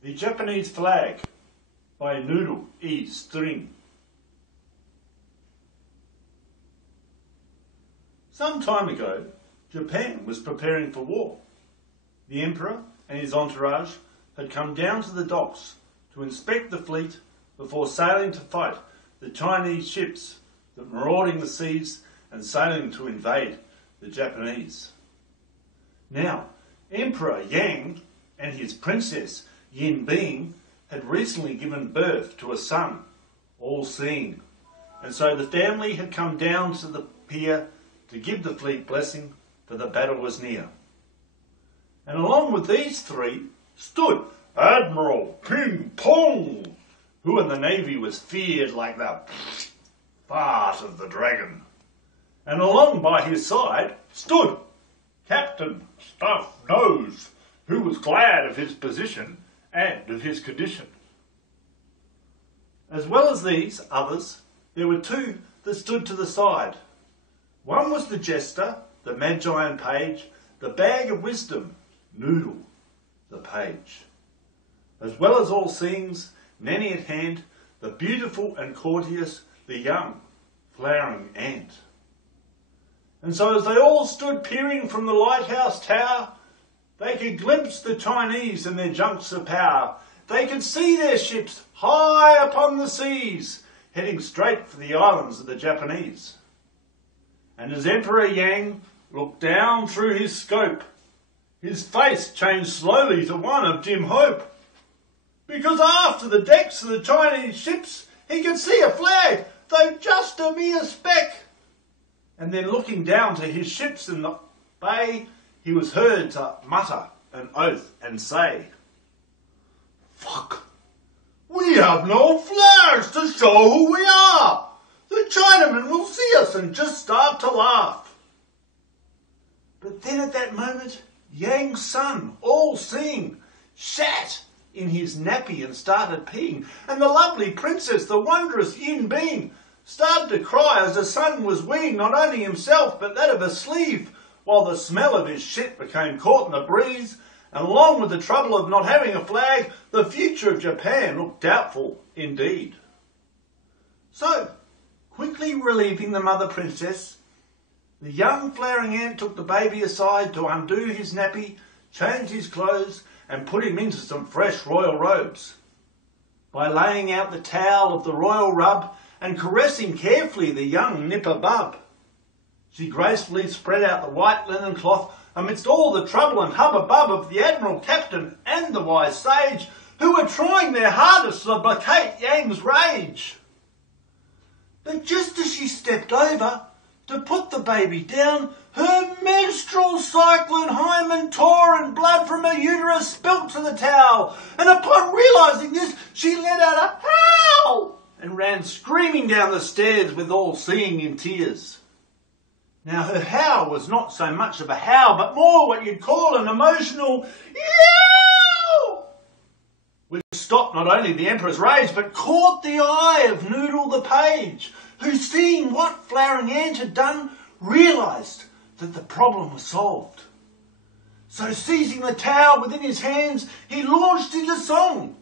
The Japanese Flag by Noodle E. String. Some time ago, Japan was preparing for war. The Emperor and his entourage had come down to the docks to inspect the fleet before sailing to fight the Chinese ships that were marauding the seas and sailing to invade the Japanese. Now, Emperor Yang and his princess Yin Bing had recently given birth to a son, all-seeing, and so the family had come down to the pier to give the fleet blessing, for the battle was near. And along with these three stood Admiral Ping Pong, who in the Navy was feared like the fart of the dragon. And along by his side stood Captain Stuffed Nose, who was glad of his position and of his condition. As well as these others, there were two that stood to the side. One was the jester, the magi and page, the bag of wisdom, Noodle, the page. As well as all seeings, nanny at hand, the beautiful and courteous, the young, flowering ant. And so as they all stood peering from the lighthouse tower, they could glimpse the Chinese and their junks of power. They could see their ships high upon the seas, heading straight for the islands of the Japanese. And as Emperor Yang looked down through his scope, his face changed slowly to one of dim hope. Because after the decks of the Chinese ships, he could see a flag, though just a mere speck. And then looking down to his ships in the bay, he was heard to mutter an oath and say, "Fuck! We have no flags to show who we are! The Chinamen will see us and just start to laugh." But then at that moment, Yang's son, all-seeing, shat in his nappy and started peeing, and the lovely princess, the wondrous Yin Bing, started to cry as the son was weeing not only himself but that of a sleeve, while the smell of his shit became caught in the breeze, and along with the trouble of not having a flag, the future of Japan looked doubtful indeed. So, quickly relieving the mother princess, the young flowering ant took the baby aside to undo his nappy, change his clothes, and put him into some fresh royal robes. By laying out the towel of the royal rub and caressing carefully the young nipper bub, she gracefully spread out the white linen cloth amidst all the trouble and hubbub of the admiral, captain, and the wise sage, who were trying their hardest to placate Yang's rage. But just as she stepped over to put the baby down, her menstrual cyclone hymen tore and blood from her uterus spilt to the towel, and upon realising this, she let out a howl and ran screaming down the stairs with all-seeing in tears. Now her howl was not so much of a howl, but more what you'd call an emotional yow, which stopped not only the Emperor's rage, but caught the eye of Noodle the page, who, seeing what Flowering Ant had done, realised that the problem was solved. So seizing the towel within his hands, he launched into song.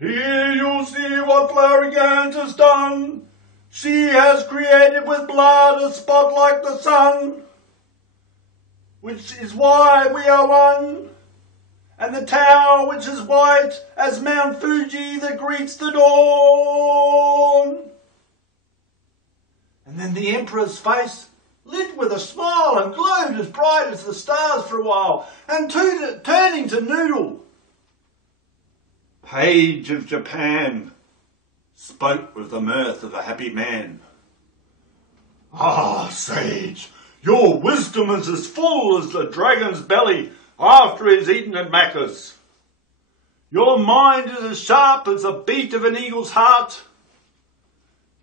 "Here you'll see what Flowering Ant has done. She has created with blood a spot like the sun, which is why we are one. And the tower which is white as Mount Fuji that greets the dawn." And then the Emperor's face lit with a smile and glowed as bright as the stars for a while, and turning to Noodle, "Page of Japan," spoke with the mirth of a happy man. "Ah, sage, your wisdom is as full as the dragon's belly after he's eaten at Macca's. Your mind is as sharp as the beat of an eagle's heart.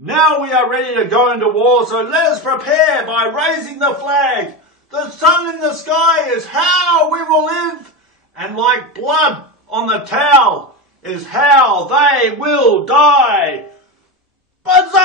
Now we are ready to go into war, so let us prepare by raising the flag. The sun in the sky is how we will live, and like blood on the towel is how they will die. Banzai!"